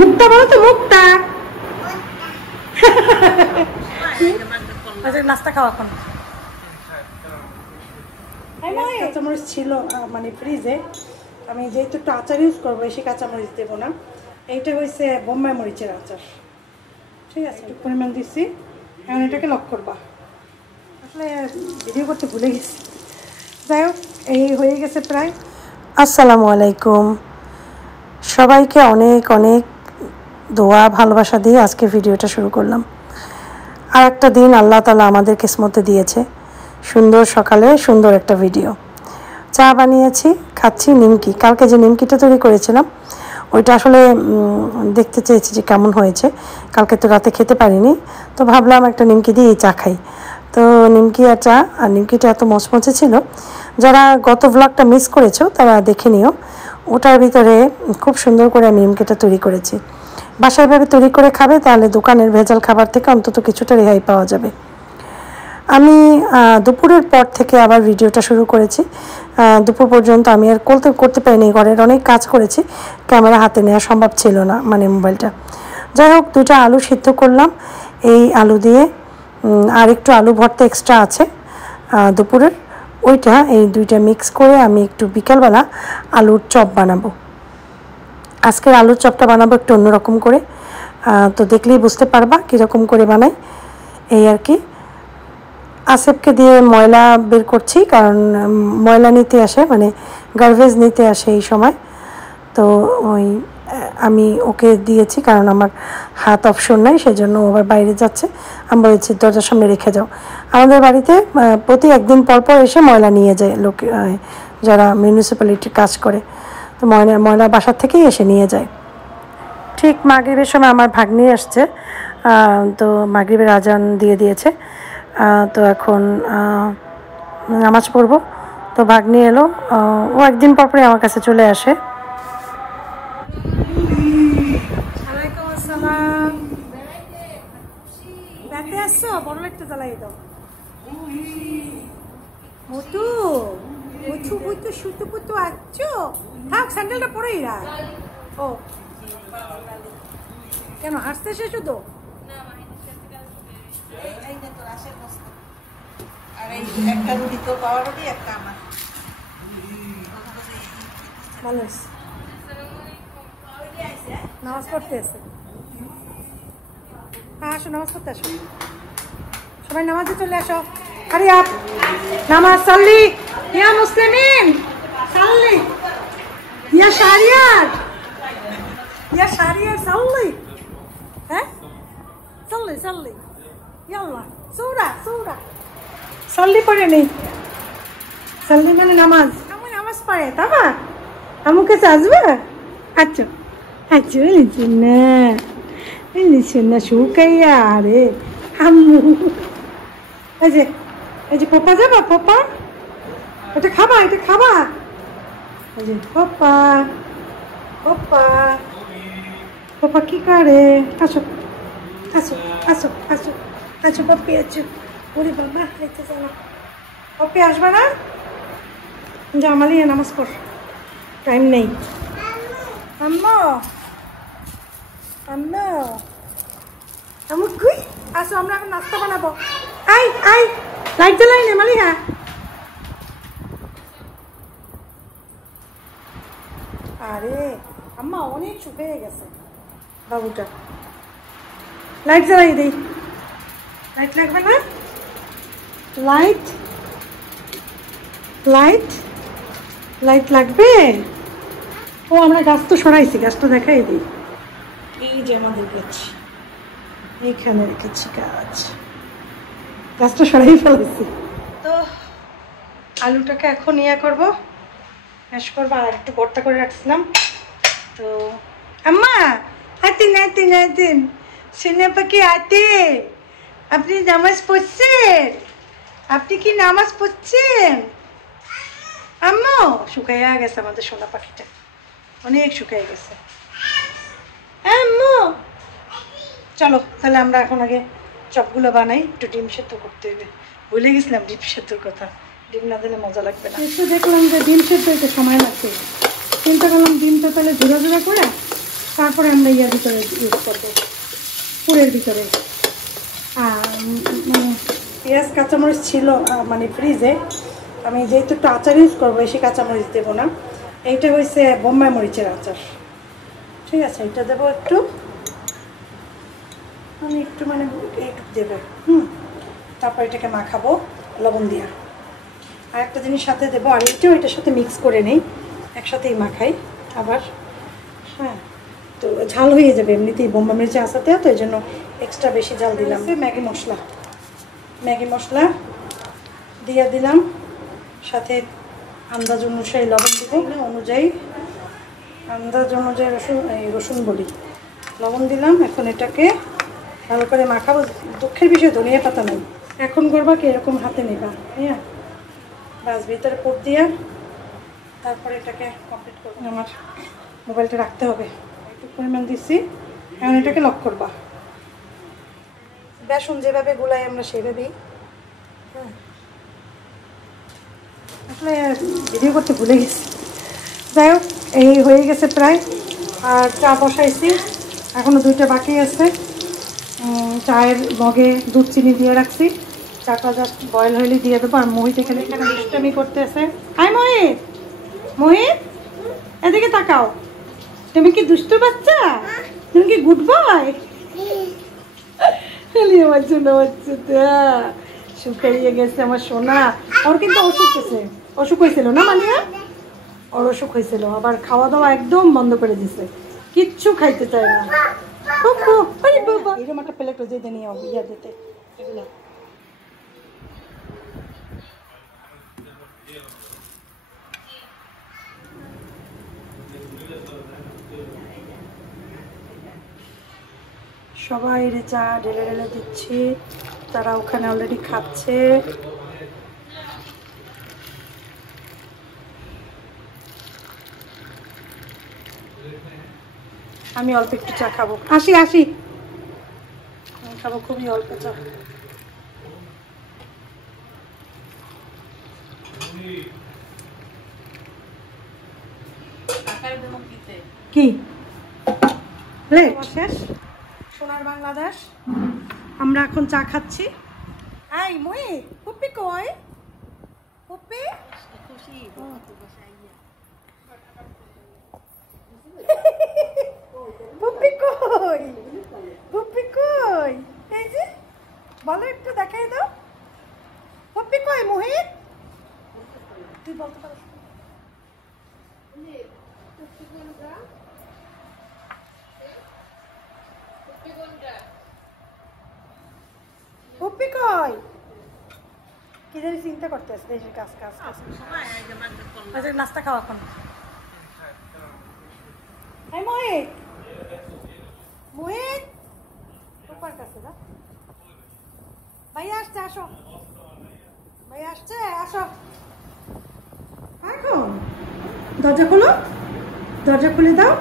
মুক্তা বলো তো, মুক্তা। নাস্তা খাওয়া এখন কাঁচামরিচ ছিল মানে ফ্রিজে, আমি যেহেতু একটু আচার ইউজ করবো বেশি কাঁচামরিচ দেবো না। এইটা হয়েছে বোম্বাই মরিচের আচার, ঠিক আছে, একটু পরিমাণ দিচ্ছি। এখন এটাকে লক করবা, আসলে ভিডিও করতে ভুলে গেছি। যাই হোক, এই হয়ে গেছে প্রায়। আসসালামু আলাইকুম, সবাইকে অনেক অনেক দোয়া ভালোবাসা দিয়ে আজকে ভিডিওটা শুরু করলাম। আর একটা দিন আল্লাহ তাআলা আমাদের কিসমতে দিয়েছে, সুন্দর সকালে সুন্দর একটা ভিডিও। চা বানিয়েছি, খাচ্ছি নিমকি। কালকে যে নিমকিটা তৈরি করেছিলাম ওইটা আসলে দেখতে চেয়েছি যে কেমন হয়েছে। কালকে তো রাতে খেতে পারিনি, তো ভাবলাম একটা নিমকি দিয়ে চা খাই। তো নিমকি আর চা, আর নিমকিটা এত মচমচে ছিল, যারা গত ভ্লগটা মিস করেছো তারা দেখে নিও। ওটার ভিতরে খুব সুন্দর করে আমি নিমকিটা তৈরি করেছি। বাসায় ভাবে তৈরি করে খাবে, তাহলে দোকানের ভেজাল খাবার থেকে অন্তত কিছুটা রেহাই পাওয়া যাবে। আমি দুপুরের পর থেকে আবার ভিডিওটা শুরু করেছি। দুপুর পর্যন্ত আমি আর করতে পারিনি, ঘরের অনেক কাজ করেছি, ক্যামেরা হাতে নেওয়া সম্ভব ছিল না, মানে মোবাইলটা। যাই হোক, 2টা আলু সিদ্ধ করলাম। এই আলু দিয়ে আর একটু আলু ভর্তা এক্সট্রা আছে দুপুরের, ওইটা এই 2টা মিক্স করে আমি একটু বিকালবেলা আলুর চপ বানাবো। আজকের আলুর চপটা বানাবো একটু অন্যরকম করে, তো দেখলেই বুঝতে পারবা কীরকম করে বানাই, এই আর কি। আসেফকে দিয়ে ময়লা বের করছি, কারণ ময়লা নিতে আসে, মানে গার্বেজ নিতে আসে এই সময়। তো ওই আমি ওকে দিয়েছি, কারণ আমার হাত অপশন নাই, সেজন্য ও আবার বাইরে যাচ্ছে। আমি বলেছি দরজার সামনে রেখে যাও। আমাদের বাড়িতে প্রতি একদিন পর পর এসে ময়লা নিয়ে যায় লোক, যারা মিউনিসিপ্যালিটির কাজ করে। তো ময়লা বাসার থেকেই এসে নিয়ে যায়। ঠিক মাগরিবের সময় আমার ভাগ্নি আসছে, তো মাগরিবের আজান দিয়ে দিয়েছে। তো এখন নামাজ পড়বো। তো ভাগ্নি এলো, ও একদিন পর পরে আমার কাছে চলে আসে। ওয়ালাইকুম আসসালাম। রাতে আসছো? বড় একটা জ্বালাই দাও। মতু মতু বুতু শুতু পুতু আসছো? থাক, স্যান্ডেলটা পরেই রাখ। ও কেন হাসতে এসে শুধু? নামাজ পড়তে এসে, আসো নামাজ পড়তে আসো, সবাই নামাজে চলে আসো। আরে আপ নামাজ সাল্লি ইয়া মুসলিমিন, সাল্লি ইয়া শারিয়াত, ইয়া শারিয়াত সাল্লি। হ্যাঁ, সাল্লি সাল্লি ইয়াল্লাহ, সূরা সূরা সাল্লি পড়ে নেই। সাল্লি মানে নামাজ। আমি নামাজ পড়ে তাবা আমুকে আসবে। আচ্ছা আচ্ছা, লিখুন না লিখুন না, শুকাইয়া। আরে আম্মু, এই যে পাপা যাবা, পাপা এটা খাবা, এটা খাবা। এই যে পাপা, পাপা পাপা কি করে? আসো আসো আসো আসো আসো পাপি, আছো। ওরে বাবা, দেখতে চলো। পাপি আসবে না? জামালি নামাজ পড়, টাইম নেই। আম্মা আম্মা আমু কই? আসো, আমরা এখন নাস্তা বানাবো। আই আই, লাইট জ্বালাই নে মালিহা। আরে আম্মা অনেক শুকিয়ে গেছে বাবুটা, লাইট জ্বালাই দেই। লাইট লাগবে না? লাইট লাইট লাইট লাগবে। ও আমরা গাছ তো সরাইছি, গাছটা দেখাই দিই। এই যে আমাদের গাছ, এইখানে রেখেছি গাছ, গাছটা সরাই ফেলেছি। তো আলুটাকে এখন ইয়ে করবো, ম্যাশ করবো। আর একটু ভর্তা করে রাখছিলাম। তো আম্মা আতিন আতিন আতিন, সিনে পাখি আতে, আপনি নামাজ পড়ছেন? আপনি কি নামাজ পড়ছেন? আম্মু শুকাইয়া গেছে আমাদের সোনা পাখিটা, অনেক শুকাই গেছে। আম্মু চলো তাহলে আমরা এখন আগে চপগুলো বানাই। একটু ডিম সেদ্ধ করতে হবে, ভুলে গেছিলাম ডিম সেদ্ধর কথা। ডিম না দিলে মজা লাগবে না। একটু দেখলাম যে ডিম সেদ্ধ হইতে সময় লাগছে, চিন্তা করলাম ডিমটা তাহলে ঝুড়া ঝুড়া করে তারপরে আমরা ইয়ার ভিতরে ইউজ করবো, পুরের ভিতরে। আর মানে পেঁয়াজ কাঁচামরিচ ছিল মানে ফ্রিজে, আমি যেহেতু একটু আচার ইউজ করবো বেশি কাঁচামরিচ দেবো না। এইটা হয়েছে বোম্বাই মরিচের আচার, ঠিক আছে। এটা দেবো একটু, মানে একটু মানে এইটুকু দেবে, তারপর এটাকে মাখাবো লবণ দিয়া। আর একটা জিনিস সাথে দেবো, আর এটাও এটার সাথে মিক্স করে নেই, একসাথেই মাখাই আবার। হ্যাঁ, তো ঝাল হয়ে যাবে এমনিতেই বোম্বাই মরিচের আচারতে, তো এই জন্য এক্সট্রা বেশি ঝাল দিলাম। ম্যাগি মশলা দিয়ে দিলাম, সাথে আন্দাজ অনুযায়ী লবণ দিব, আন্দাজ অনুযায়ী রসুন বলি লবণ দিলাম। এখন এটাকে ভালো করে মাখাবো। দুঃখের বিষয় ধনিয়া পাতা নেই। এখন করবা কি এরকম হাতে নেবা, হ্যাঁ, বাস ভিতরে পুর দিয়া তারপরে এটাকে কমপ্লিট করবো। আমার মোবাইলটা রাখতে হবে, একটু পরিমাণ দিচ্ছি। এখন এটাকে লক করবা। বেসন যেভাবে গুলাই আমরা সেভাবেই। হ্যাঁ, আসলে ভিডিও করতে ভুলে গেছি। যাই হোক, এই হয়ে গেছে প্রায়। আর চা বসাইছি, এখনও 2টা বাকি আছে। চায়ের মগে দুধ চিনি দিয়ে রাখছি, চাটা জাস্ট বয়েল হইলে দিয়ে দেবো। আর মোহিত এখানে দুষ্টামি করতেছে। হাই মোহিত, এদিকে তাকাও। তুমি কি দুষ্টু বাচ্চা? তুমি কি গুড বয়? আমার জন্য শুকাইয়ে গেছে আমার সোনা। ওর কিন্তু অসুখ হয়েছিল না মালিয়া? ওর অসুখ হয়েছিল, আবার খাওয়া দাওয়া একদম বন্ধ করে দিছে, কিচ্ছু খাইতে চায় না। এরকম একটা প্লেট যেতে নিয়ে ইয়া দিতে এগুলো। সবাই চা ঢেলে ঢেলে দিচ্ছি, তারা ওখানে অলরেডি খাচ্ছে। আমি অল্প একটু চা খাবো। আসি আমি খাবো খুবই অল্প চা। কি শেষ সোনার বাংলাদেশ, আমরা এখন চা খাচ্ছি। আই মই পুপ্পি কই? পুপ্পি পুপ্পি কই? পুপ্পি কই? এই যে বলো, একটু দেখাই দাও। পুপ্পি কই মোহিত? তুই বলতে পারিস? পুপ্পি কই? কি জানি চিন্তা করতে আসছে, দেশের কাজ নাস্তা খাওয়া এখন। মোহিত উপর কাছে না, ভাইয়া আসছে, আসো। ভাইয়া আসছে, আসো। এখন দরজা খোলো, দরজা খুলে দাও।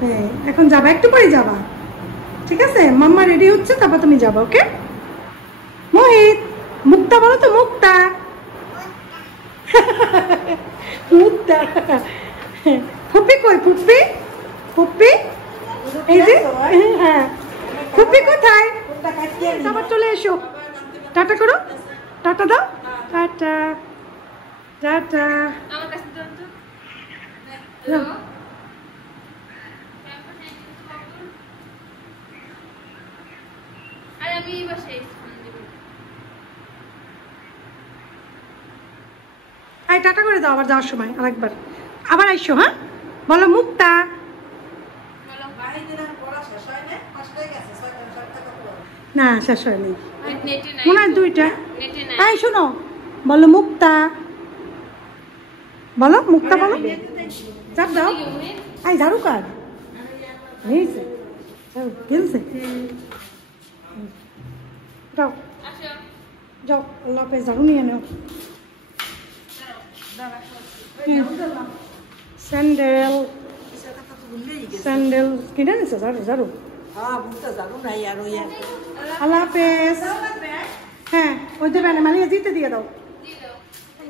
হ্যাঁ, এখন যাবা, একটু পরে যাবা, ঠিক আছে? মাম্মা রেডি হচ্ছে, তারপর তুমি যাবা। ওকে মোহিত, মুক্তা বলো তো, মুক্তা। মুক্তা। ফুপ্পি কই? ফুপ্পি এই যে, হ্যাঁ, ফুপ্পি কোথায়? আবার চলে এসো, টাটা করো, টাটা দাও, টাটা টাটা। টাটা করে দাও আবার যাওয়ার সময়, আরেকবার আবার আইসো। হ্যাঁ, বলো মুক্তা। না, শেষ হয়নি, মনে হয় 2টা। এই শোনো, বলো মুক্তা, বলো মুক্তা, বলো। চাপ দাও। এই ঝাড়ু কার গেলছে? যাও যাও, আল্লাহ হাফেজ। ঝাড়ু নিয়ে নাও। স্যান্ডেল কিনে নিছো? ঝাড়ু আল্লাহ হাফেজ। হ্যাঁ, ওই দেবে না, মালিয়া দিতে দিয়ে দাও।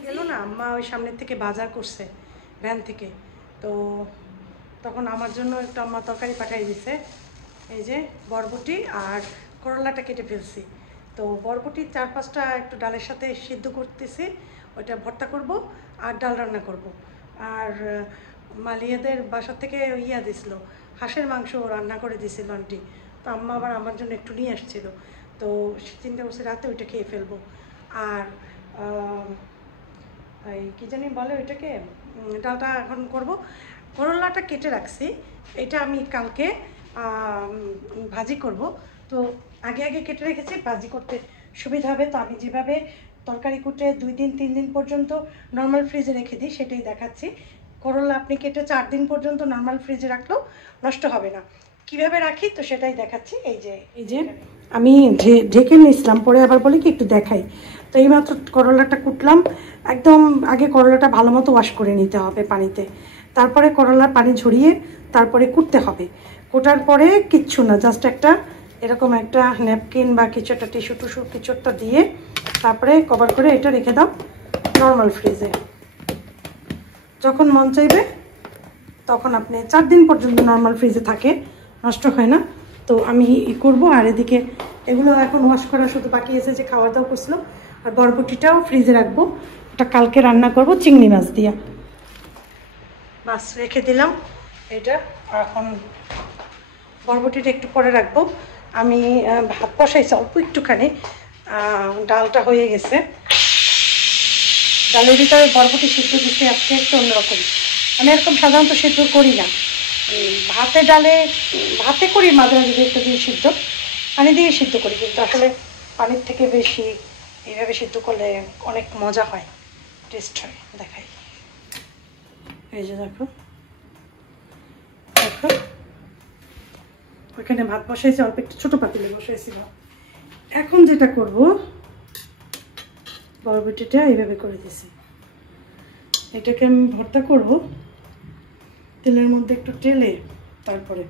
গেল না, আম্মা ওই সামনের থেকে বাজার করছে ভ্যান থেকে, তো তখন আমার জন্য একটু আম্মা তরকারি পাঠিয়ে দিছে। এই যে বরবটি আর করলাটা কেটে ফেলছি। তো বরবটি 4-5টা একটু ডালের সাথে সিদ্ধ করতেছি, ওইটা ভর্তা করব আর ডাল রান্না করব। আর মালিয়াদের বাসা থেকে ইয়া দিছিল, হাঁসের মাংস রান্না করে দিছিল আন্টি। তো আম্মা আবার আমার জন্য একটু নিয়ে আসছিল, তো চিন্তা করছি রাতে ওইটা খেয়ে ফেলবো। আর এই কী জানি বলে ওইটাকে, ডালটা এখন করব। করলাটা কেটে রাখছি, এটা আমি কালকে ভাজি করব। তো আগে আগে কেটে রেখেছি, ভাজি করতে সুবিধা হবে। তো আমি যেভাবে তরকারি কুটে 2 দিন 3 দিন পর্যন্ত নর্মাল ফ্রিজে রেখে দিই সেটাই দেখাচ্ছি। করলা আপনি কেটে 4 দিন পর্যন্ত নর্মাল ফ্রিজে রাখলেও নষ্ট হবে না। কিভাবে রাখি তো সেটাই দেখাচ্ছি। এই যে আমি ঢেকে নিয়েছিলাম, পরে আবার বলি কি একটু দেখাই। তো এইমাত্র করলাটা কুটলাম, একদম আগে করলাটা ভালো মতো ওয়াশ করে নিতে হবে পানিতে, তারপরে করলার পানি ঝরিয়ে তারপরে কুটতে হবে। কোটার পরে কিচ্ছু না, জাস্ট একটা এরকম একটা ন্যাপকিন বা কিছু একটা টিস্যু টুসু কিছু একটা দিয়ে তারপরে কভার করে এটা রেখে দাও নর্মাল ফ্রিজে। যখন মন চাইবে তখন আপনি 4 দিন পর্যন্ত নর্মাল ফ্রিজে থাকে, নষ্ট হয় না। তো আমি করব। আর এদিকে এগুলো এখন ওয়াশ করা শুধু বাকি আছে, যে খাওয়া দাওয়া করছিল। আর বরবটিটাও ফ্রিজে রাখবো, ওটা কালকে রান্না করব চিংড়ি মাছ দিয়া। মাছ রেখে দিলাম এটা। এখন বরবটিটা একটু পরে রাখবো। আমি ভাত বসাইছি অল্প একটুখানি, ডালটা হয়ে গেছে। ডালের ভিতরে বরবটি সিদ্ধ দিতে আজকে একটু অন্যরকম। আমি এরকম সাধারণত সিদ্ধ করি না, ভাতে করি মাঝে মাঝে একটু দিয়ে সিদ্ধ, পানি দিয়ে সিদ্ধ করি, কিন্তু আসলে পানির থেকে বেশি এইভাবে সিদ্ধ করলে অনেক মজা হয়, টেস্ট হয়। দেখাই, এই যে দেখো দেখো, ওইখানে ভাত বসাইছি, অল্প একটু ছোটো পাতিলে বসাইছি ভাত। এখন যেটা করব, বরবটিটা এইভাবে করে দিছি, এটাকে আমি ভর্তা করব তেলের মধ্যে একটু টেলে। তারপরে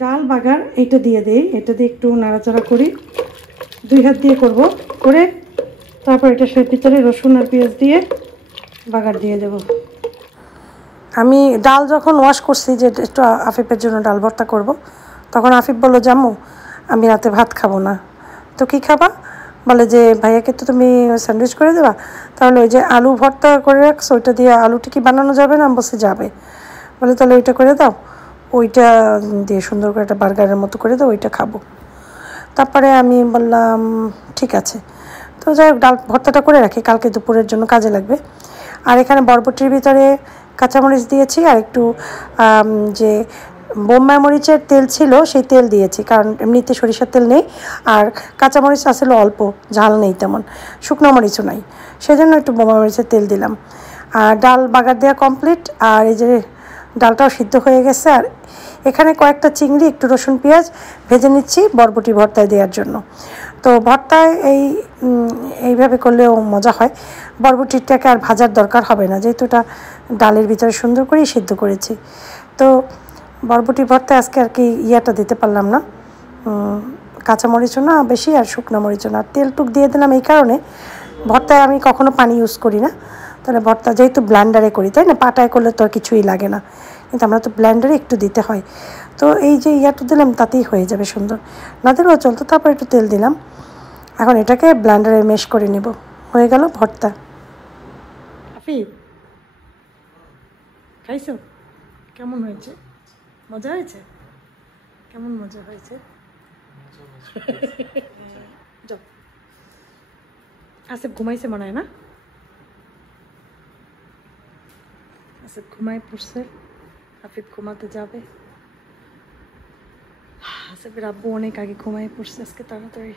ডাল বাগার এটা দিয়ে দেই, এটা দিয়ে একটু নাড়াচাড়া করি, 2 হাত দিয়ে করব, করে তারপর এটা সেই ভিতরে রসুন আর পেঁয়াজ দিয়ে বাগার দিয়ে দেব। আমি ডাল যখন ওয়াশ করছি যে একটু আফিফের জন্য ডাল ভর্তা করব, তখন আফিফ বলল জাম্মু আমি রাতে ভাত খাবো না। তো কি খাবা? বলে যে ভাইয়াকে তো তুমি স্যান্ডউইচ করে দেবা, তাহলে ওই যে আলু ভর্তা করে রাখছো ওইটা দিয়ে আলুটা কি বানানো যাবে না? আমি বলছি যাবে। বলে তাহলে ওইটা করে দাও, ওইটা দিয়ে সুন্দর করে একটা বার্গারের মতো করে দাও, ওইটা খাবো। তারপরে আমি বললাম ঠিক আছে। তো যাই হোক, ডাল ভর্তাটা করে রাখি, কালকে দুপুরের জন্য কাজে লাগবে। আর এখানে বরবটির ভিতরে কাঁচামরিচ দিয়েছি, আর একটু যে বোম্বাই মরিচের তেল ছিল সেই তেল দিয়েছি, কারণ এমনিতে সরিষার তেল নেই, আর কাঁচামরিচ আসলে অল্প, ঝাল নেই তেমন, শুকনো মরিচও নাই, সেজন্য একটু বোম্বাই মরিচের তেল দিলাম। আর ডাল বাগার দেওয়া কমপ্লিট, আর এই যে ডালটাও সিদ্ধ হয়ে গেছে। আর এখানে কয়েকটা চিংড়ি একটু রসুন পেঁয়াজ ভেজে নিচ্ছি বরবটি ভর্তায় দেওয়ার জন্য। তো ভর্তায় এইভাবে করলেও মজা হয়, বরবটিটাকে আর ভাজার দরকার হবে না, যেহেতু এটা ডালের ভিতরে সুন্দর করেই সিদ্ধ করেছি। তো বরবটি ভর্তায় আজকে আর কি ইয়াটা দিতে পারলাম না, কাঁচামরিচও না বেশি আর শুকনো মরিচও না, তেল টুক দিয়ে দিলাম এই কারণে। ভর্তায় আমি কখনো পানি ইউজ করি না, তাহলে ভর্তা যেহেতু ব্লেন্ডারে করি, তাই না, পাটায় করলে তো আর কিছুই লাগে না, কিন্তু আমরা তো ব্লেন্ডারে একটু দিতে হয়। তো এই যে ইয়াটা দিলাম তাতেই হয়ে যাবে সুন্দর, না দিলেও চলতো। তারপর একটু তেল দিলাম, এখন এটাকে ব্লেন্ডারে মেশ করে নিব, হয়ে গেল ভর্তা। আফিফ খাইছো? কেমন হয়েছে? মজা হয়েছে? কেমন মজা হয়েছে? যাও, আসিফ ঘুমাইছে মনে হয় না? আসিফ ঘুমাই পড়ছে, আফিফ ঘুমাতে যাবে। আসিফের আব্বু অনেক আগে ঘুমাই পড়ছে আজকে তাড়াতাড়ি।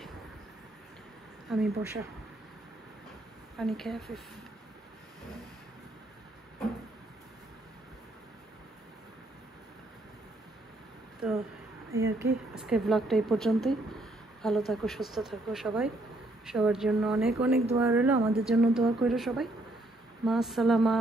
আমি বসা পানি খেয়ে আফিফ। তো এই আর কি, আজকের ব্লগটা এই পর্যন্তই। ভালো থাকো, সুস্থ থাকো সবাই, সবার জন্য অনেক অনেক দোয়া রইলো, আমাদের জন্য দোয়া করো সবাই। মা আসসালামা।